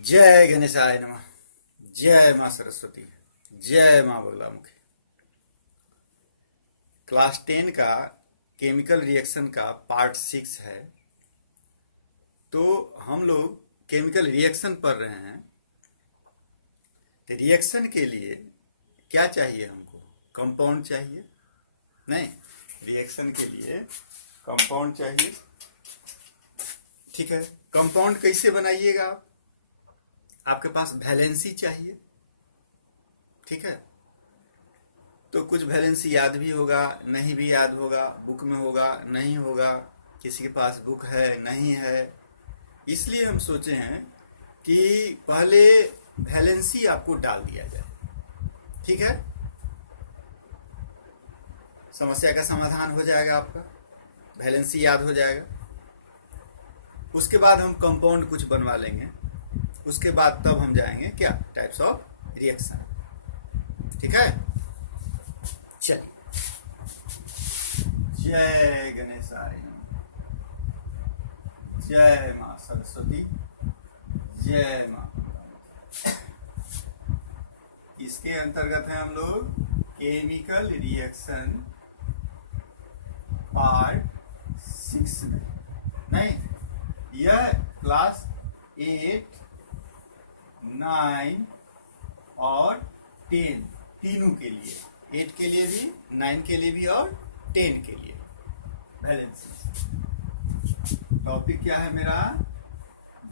जय गणेशाय नमः। जय माँ सरस्वती। जय माँ बगलामुखी। क्लास 10 का केमिकल रिएक्शन का पार्ट 6 है। तो हम लोग केमिकल रिएक्शन पढ़ रहे हैं। तो रिएक्शन के लिए क्या चाहिए हमको? कंपाउंड चाहिए। नहीं, रिएक्शन के लिए कंपाउंड चाहिए। ठीक है, कंपाउंड कैसे बनाइएगा आप? आपके पास वैलेंसी चाहिए। ठीक है, तो कुछ वैलेंसी याद भी होगा, नहीं भी याद होगा, बुक में होगा, नहीं होगा, किसी के पास बुक है, नहीं है। इसलिए हम सोचे हैं कि पहले वैलेंसी आपको डाल दिया जाए। ठीक है, समस्या का समाधान हो जाएगा, आपका वैलेंसी याद हो जाएगा। उसके बाद हम कंपाउंड कुछ बनवा लेंगे। उसके बाद तब हम जाएंगे क्या, टाइप्स ऑफ रिएक्शन। ठीक है, चलिए। जय गणेशाय, जय माँ सरस्वती, जय माँ। इसके अंतर्गत है हम लोग केमिकल रिएक्शन पार्ट 6 में। नहीं, यह क्लास 8, 9 और 10 तीनों के लिए, 8 के लिए भी, 9 के लिए भी और 10 के लिए वैलेंसीज। टॉपिक क्या है मेरा?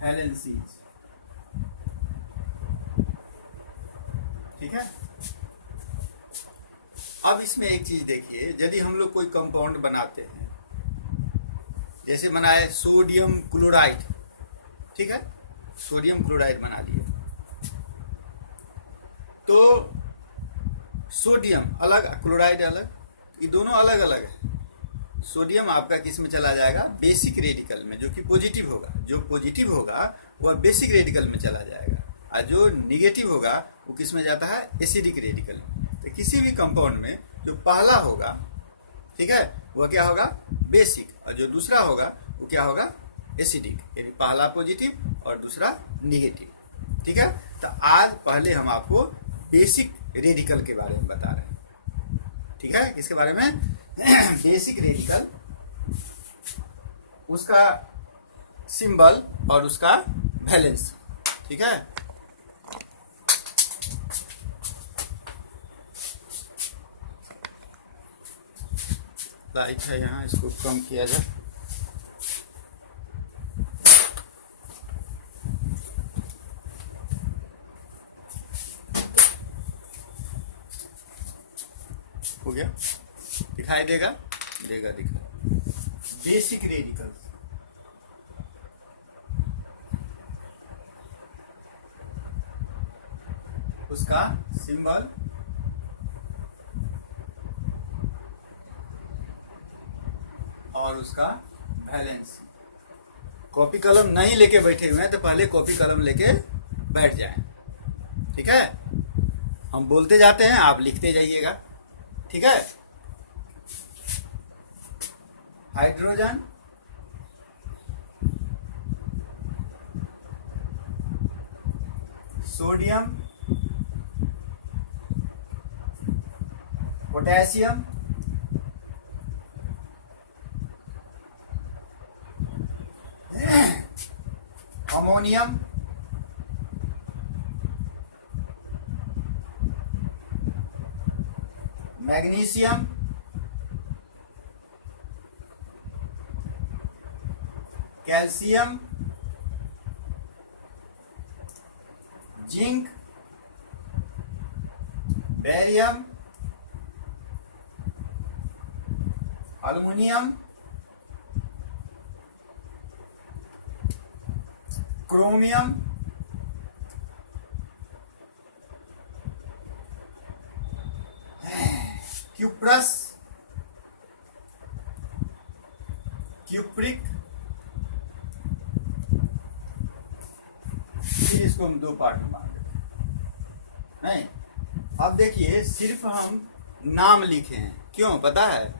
वैलेंसीज। ठीक है, अब इसमें एक चीज देखिए, यदि हम लोग कोई कंपाउंड बनाते हैं, जैसे बनाए सोडियम क्लोराइड। ठीक है, सोडियम क्लोराइड बना लिए, तो सोडियम अलग, क्लोराइड अलग, ये दोनों अलग अलग है। सोडियम आपका किस में चला जाएगा? बेसिक रेडिकल में, जो कि पॉजिटिव होगा। जो पॉजिटिव होगा वह बेसिक रेडिकल में चला जाएगा, और जो निगेटिव होगा वो किस में जाता है? एसिडिक रेडिकल में। तो किसी भी कंपाउंड में जो पहला होगा, ठीक है, वह क्या होगा? बेसिक, और जो दूसरा होगा वो क्या होगा? एसिडिक। यानी पहला पॉजिटिव और दूसरा निगेटिव। ठीक है, तो आज पहले हम आपको बेसिक रेडिकल के बारे में बता रहे हैं। ठीक है, किसके बारे में? बेसिक रेडिकल, उसका सिंबल और उसका वैलेंस। ठीक है, लाइट है यहाँ, इसको कम किया जाए। हो गया? दिखाई देगा? देगा, दिखा। बेसिक रेडिकल, उसका सिंबल और उसका वैलेंस। कॉपी कलम नहीं लेके बैठे हुए हैं तो पहले कॉपी कलम लेके बैठ जाएं। ठीक है, हम बोलते जाते हैं, आप लिखते जाइएगा। ठीक है, hydrogen, sodium, potassium, ammonium, magnesium, calcium, zinc, barium, aluminium, chromium, cuprous, cupric. इसको हम दो पार्ट में बांट देते हैं। नहीं, अब देखिए, सिर्फ हम नाम लिखे हैं। क्यों पता है?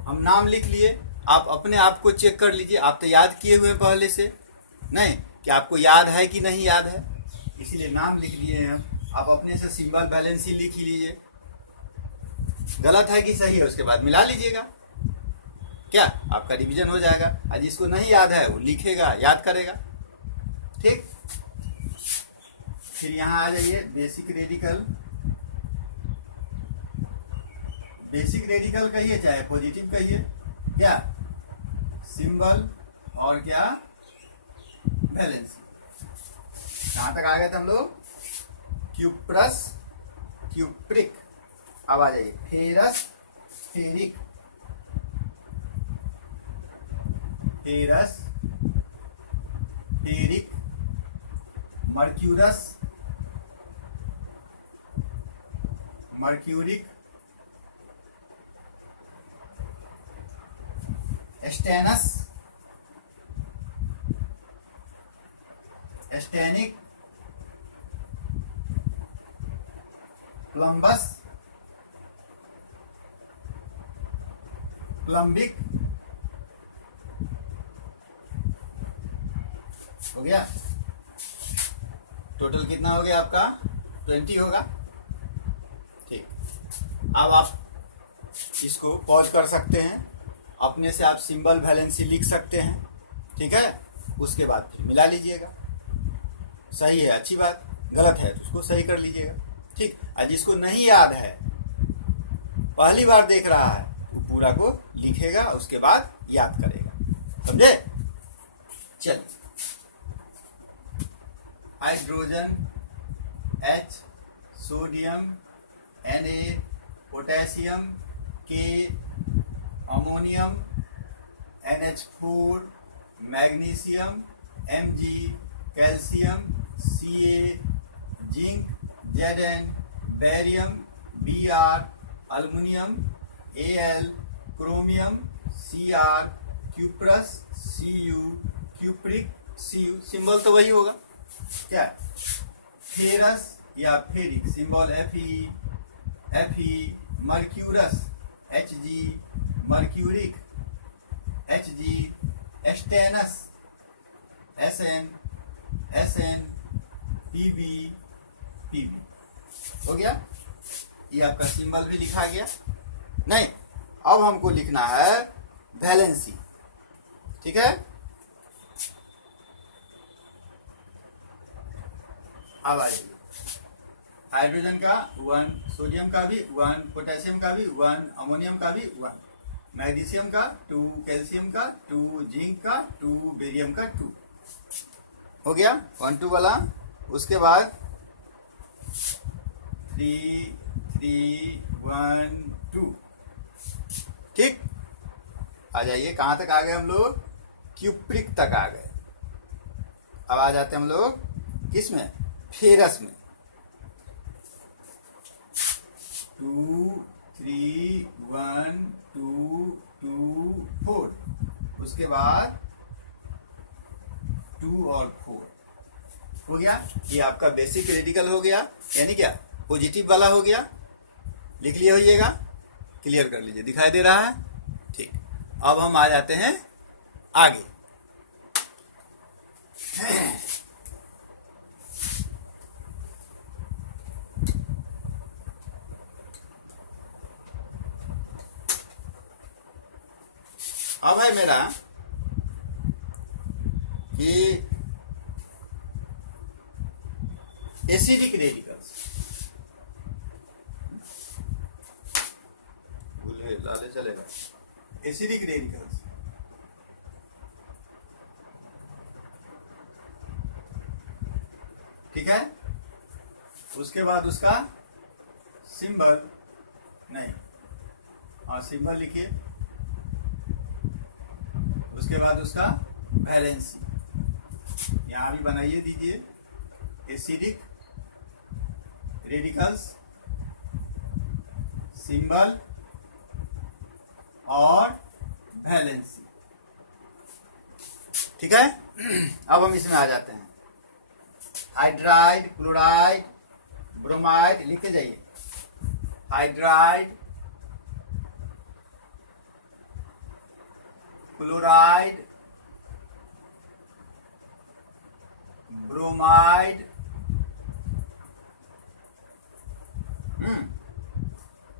हम नाम लिख लिए, आप अपने आप को चेक कर लीजिए। आप तो याद किए हुए हैं पहले से, नहीं कि आपको याद है कि नहीं याद है। इसीलिए नाम लिख लिए हैं हम। आप अपने से सिंबल वैलेंसी लिख ही लीजिए, गलत है कि सही है उसके बाद मिला लीजिएगा, क्या आपका रिवीजन हो जाएगा। और जिसको नहीं याद है वो लिखेगा, याद करेगा। ठीक, फिर यहाँ आ जाइए बेसिक रेडिकल। बेसिक रेडिकल कहिए चाहे पॉजिटिव कहिए, क्या सिंबल और क्या वैलेंसी। कहाँ तक आ गए थे हम लोग? Cuprous, cupric. अब आ जाइए ferrous, ferric, ferrous, ferric, mercurous, mercuric, stannous, stannic, plumbous, plumbic. हो गया? टोटल कितना हो गया आपका? 20 होगा। ठीक, अब आप इसको पॉज कर सकते हैं, अपने से आप सिंबल वैलेंसी लिख सकते हैं। ठीक है, उसके बाद फिर मिला लीजिएगा। सही है अच्छी बात, गलत है तो उसको सही कर लीजिएगा। ठीक, और जिसको नहीं याद है, पहली बार देख रहा है, वो पूरा को लिखेगा, उसके बाद याद करेगा। समझे? चलिए, hydrogen H, sodium Na, potassium K, ammonium NH4, magnesium Mg, calcium Ca, zinc Zn, barium Br, aluminium Al, chromium Cr, cuprous Cu, cupric Cu। Symbol तो वही होगा, क्या फेरस या ferric, symbol Fe, mercurous Hg, mercuric Hg, stannous Sn, Pb। हो गया? ये आपका symbol भी लिखा गया। नहीं, अब हमको लिखना है वैलेंसी। ठीक है, अब आ जाइए। हाइड्रोजन का 1, सोडियम का भी 1, पोटेशियम का भी 1, अमोनियम का भी 1, मैग्नीशियम का 2, कैल्शियम का 2, जिंक का 2, बेरियम का 2। हो गया 1 2 वाला। उसके बाद 3 3 1 2। ठीक, आ जाइए, कहां तक आ गए हम लोग? क्यूप्रिक तक आ गए। अब आ जाते हैं हम लोग किस में? फेरस में। 2 3 1 2 2 4। उसके बाद 2 और 4। हो गया? ये आपका बेसिक रेडिकल हो गया, यानी क्या पॉजिटिव वाला हो गया। लिख लिए होइएगा, क्लियर कर लीजिए। दिखाई दे रहा है? ठीक, अब हम आ जाते हैं आगे। अब है मेरा कि एसिडिक रेडिकल्स। भूल लाले चलेगा। एसिडिक रेडिकल्स, ठीक है। उसके बाद उसका सिंबल, नहीं, हाँ सिंबल लिखिए। उसके बाद उसका वैलेंसी यहां भी बनाइए दीजिए। एसिडिक रेडिकल्स, सिंबल और वैलेंसी। ठीक है, अब हम इसमें आ जाते हैं। हाइड्राइड, क्लोराइड, ब्रोमाइड, लिखते जाइए। Hydride, chloride, bromide,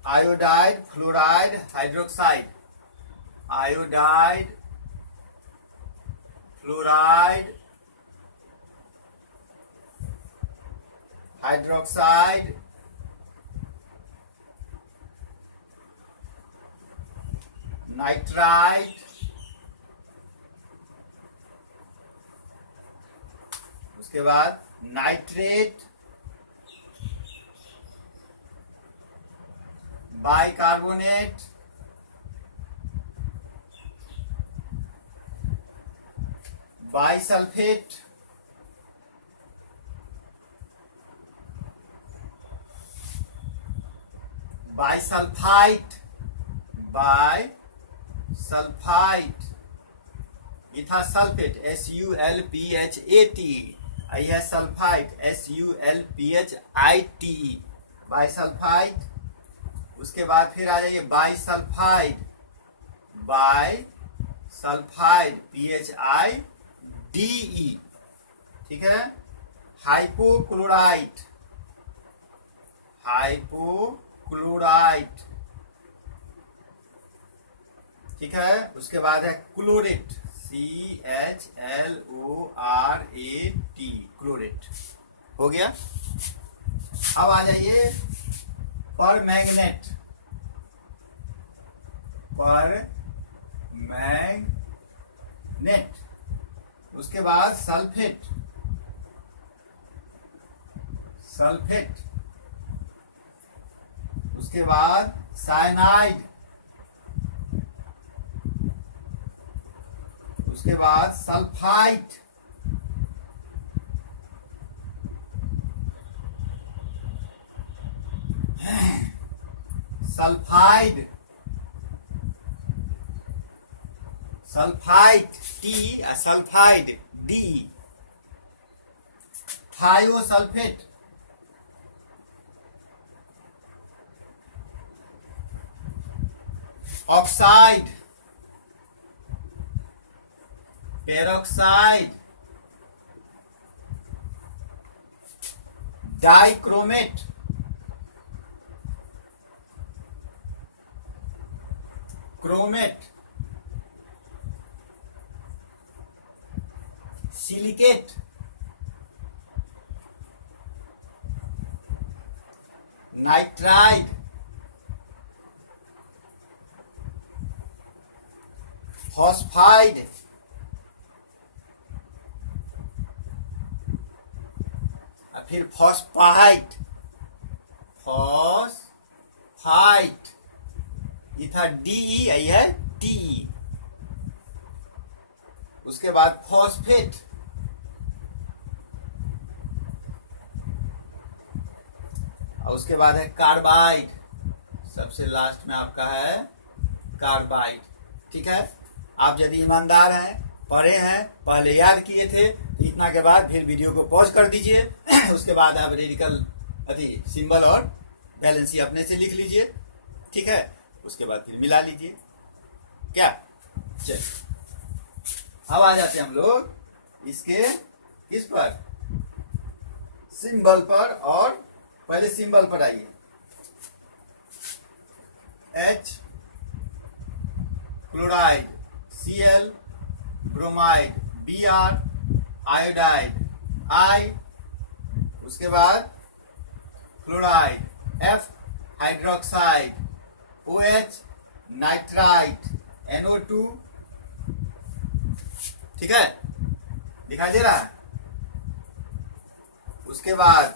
iodide, fluoride, hydroxide, iodide, fluoride, hydroxide, nitrite, उसके बाद nitrate, bicarbonate, bisulphate, bisulphite, bisulphite, इथासल्फेट, SULPHAT, यह सल्फाइट, SULPHITE, बाइसल्फाइट। उसके बाद फिर आ जाइए बाइसल्फाइड, बाइसल्फाइड, PHIDE, ठीक है। हाइपोक्लोराइट, हाइपोक्लोराइट, ठीक है। उसके बाद है क्लोरेट, CHLORAT, क्लोरेट, हो गया। अब आ जाइए परमैंगनेट, परमैंगनेट। उसके बाद सल्फेट, सल्फेट। उसके बाद साइनाइड, उसके बाद sulphite, sulphide, sulphite, T, sulphide, D, thiosulphate, oxide, peroxide, dichromate, chromate, silicate, nitride, phosphide, फिर फॉस्फाइट, फॉस्फाइट, ये था DE, यही है TE। उसके बाद फॉस्फेट, और उसके बाद है कार्बाइड, सबसे लास्ट में आपका है कार्बाइड, ठीक है। आप यदि ईमानदार हैं, पढ़े हैं, पहले याद किए थे, तो इतना के बाद फिर वीडियो को पॉज कर दीजिए। उसके बाद आप रेडिकल सिंबल और बैलेंसी अपने से लिख लीजिए, ठीक है। उसके बाद फिर मिला लीजिए, क्या। चलिए अब आ जाते हैं हम लोग इसके किस पर, सिंबल पर। और पहले सिंबल पर आइए, H chloride, Cl bromide, Br iodide, I, उसके बाद chloride, F hydroxide, OH nitrite, NO2, ठीक है, दिखाई दे रहा है। उसके बाद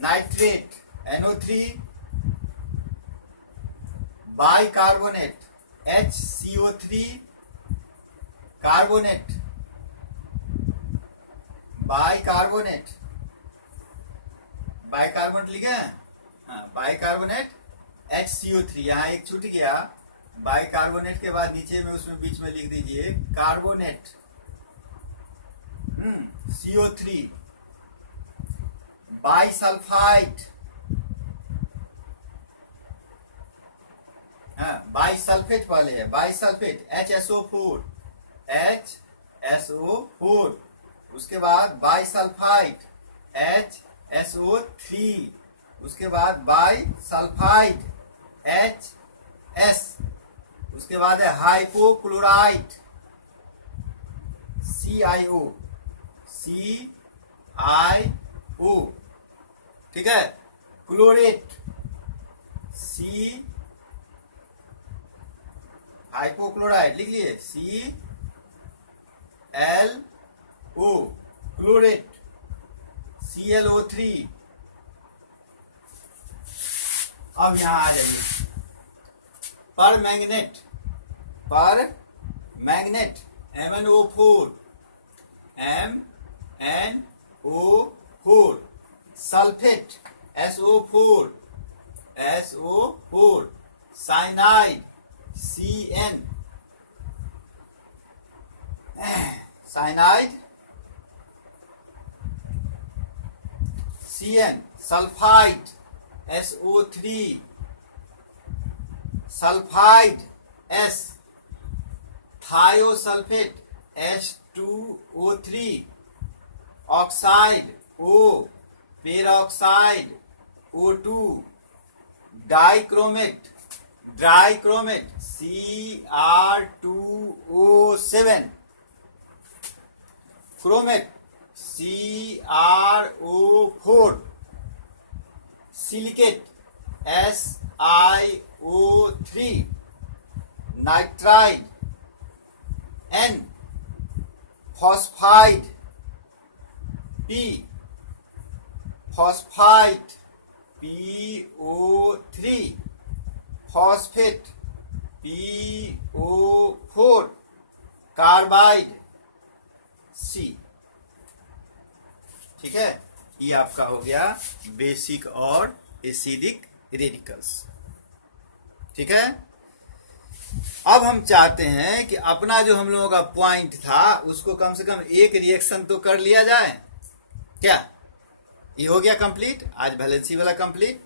nitrate, NO3, bicarbonate, HCO3, carbonate, bicarbonate, bicarbonate लिखे हैं, हाँ, बाइकार्बोनेट HCO3, यहाँ एक छूट गया, बाइकार्बोनेट के बाद नीचे में उसमें बीच में लिख दीजिए कार्बोनेट, CO3, बाइसल्फाइट, बाइसल्फेट वाले है, बाइसल्फेट HSO4, HSO4। उसके बाद बाइसल्फाइट, HSO3। उसके बाद बाइसल्फाइड, HS, उसके बाद है हाइपोक्लोराइट CiO, CiO, ठीक है। क्लोरेट C, हाइपोक्लोराइट लिख लिए ClO, क्लोरेट ClO3। अब यहां आ जाइए, पर magnet MnO4, MnO4, sulphate SO4, cyanide CN, cyanide CN, sulphide SO3, sulphide S, thiosulphate H2O3, oxide O, peroxide O2, dichromate Cr2O7, chromate CrO4, silicate SiO3, nitride N, phosphide P, phosphite PO3, phosphate PO4, carbide C। ठीक है, ये आपका हो गया basic और acidic radicals. ठीक है, अब हम चाहते हैं कि अपना जो हम लोगों का पॉइंट था उसको कम से कम एक रिएक्शन तो कर लिया जाए। क्या ये हो गया कंप्लीट? आज वैलेंसी वाला कंप्लीट।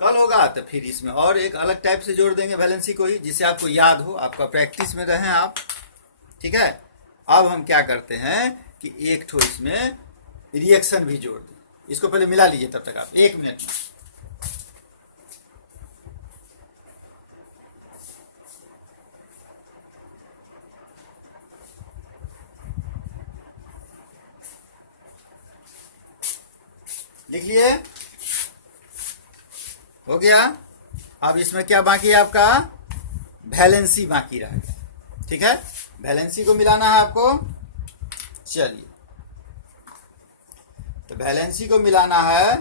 कल होगा तो फिर इसमें और एक अलग टाइप से जोड़ देंगे वैलेंसी को ही, जिससे आपको याद हो, आपका प्रैक्टिस में रहें आप। ठीक है, अब हम क्या करते हैं कि एक ठो इसमें रिएक्शन भी जोड़ दें। इसको पहले मिला लीजिए, तब तक आप 1 मिनट में। लिख लिए? हो गया। अब इसमें क्या बाकी है आपका? वैलेंसी बाकी रह गया। ठीक है, वैलेंसी को मिलाना है आपको। चलिए, तो वैलेंसी को मिलाना है।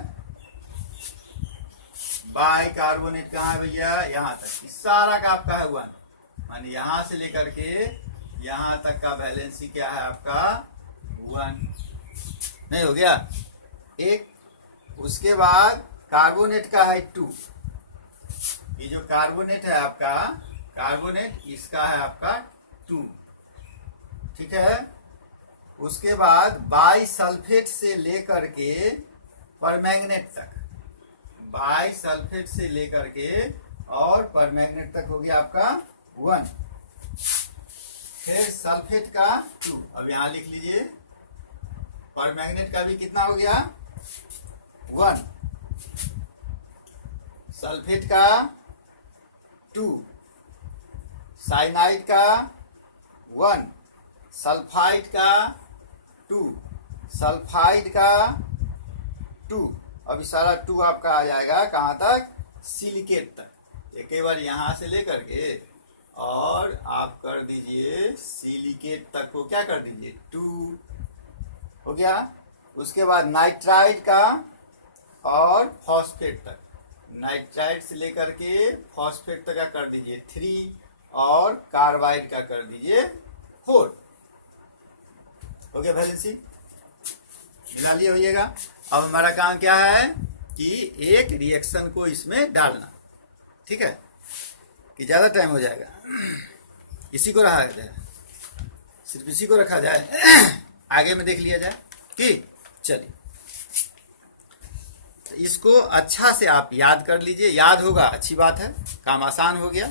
बाइकार्बोनेट कहाँ है भैया? यहां तक। इस सारा का आपका है 1, माने यहां से लेकर के यहां तक का वैलेंसी क्या है आपका? 1। नहीं हो गया? 1। उसके बाद कार्बोनेट का है 2। ये जो कार्बोनेट है आपका, कार्बोनेट इसका है आपका 2। ठीक है, उसके बाद बाइसल्फेट से लेकर के परमैंगनेट तक, बाइसल्फेट से लेकर के और परमैंगनेट तक हो गया आपका 1। फिर सल्फेट का 2। अब यहां लिख लीजिए, परमैंगनेट का भी कितना हो गया? 1। सल्फेट का 2, साइनाइड का 1, सल्फाइड का 2, सल्फाइड का 2। अब सारा 2 आपका आ जाएगा कहां तक? सिलिकेट तक। एक बार यहां से लेकर के और आप कर दीजिए सिलिकेट तक को, क्या कर दीजिए? 2 हो गया। उसके बाद नाइट्राइड का और फॉस्फेट तक, नाइट्राइड से लेकर के फॉस्फेट तक का कर दीजिए 3 और कार्बाइड का कर दीजिए 4। हो गया वैलेंसी? मिला लिए होइएगा। अब हमारा काम क्या है कि एक रिएक्शन को इसमें डालना। ठीक है, कि ज्यादा टाइम हो जाएगा, इसी को रखा जाए, सिर्फ इसी को रखा जाए, आगे में देख लिया जाए कि। चलिए, तो इसको अच्छा से आप याद कर लीजिए। याद होगा, अच्छी बात है, काम आसान हो गया।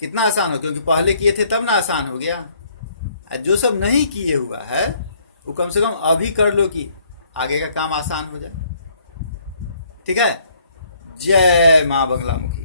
कितना आसान हो, क्योंकि पहले किए थे तब ना आसान हो गया। जो सब नहीं किए हुआ है वो कम से कम अभी कर लो कि आगे का काम आसान हो जाए। ठीक है, जय मां बंगला मुखी।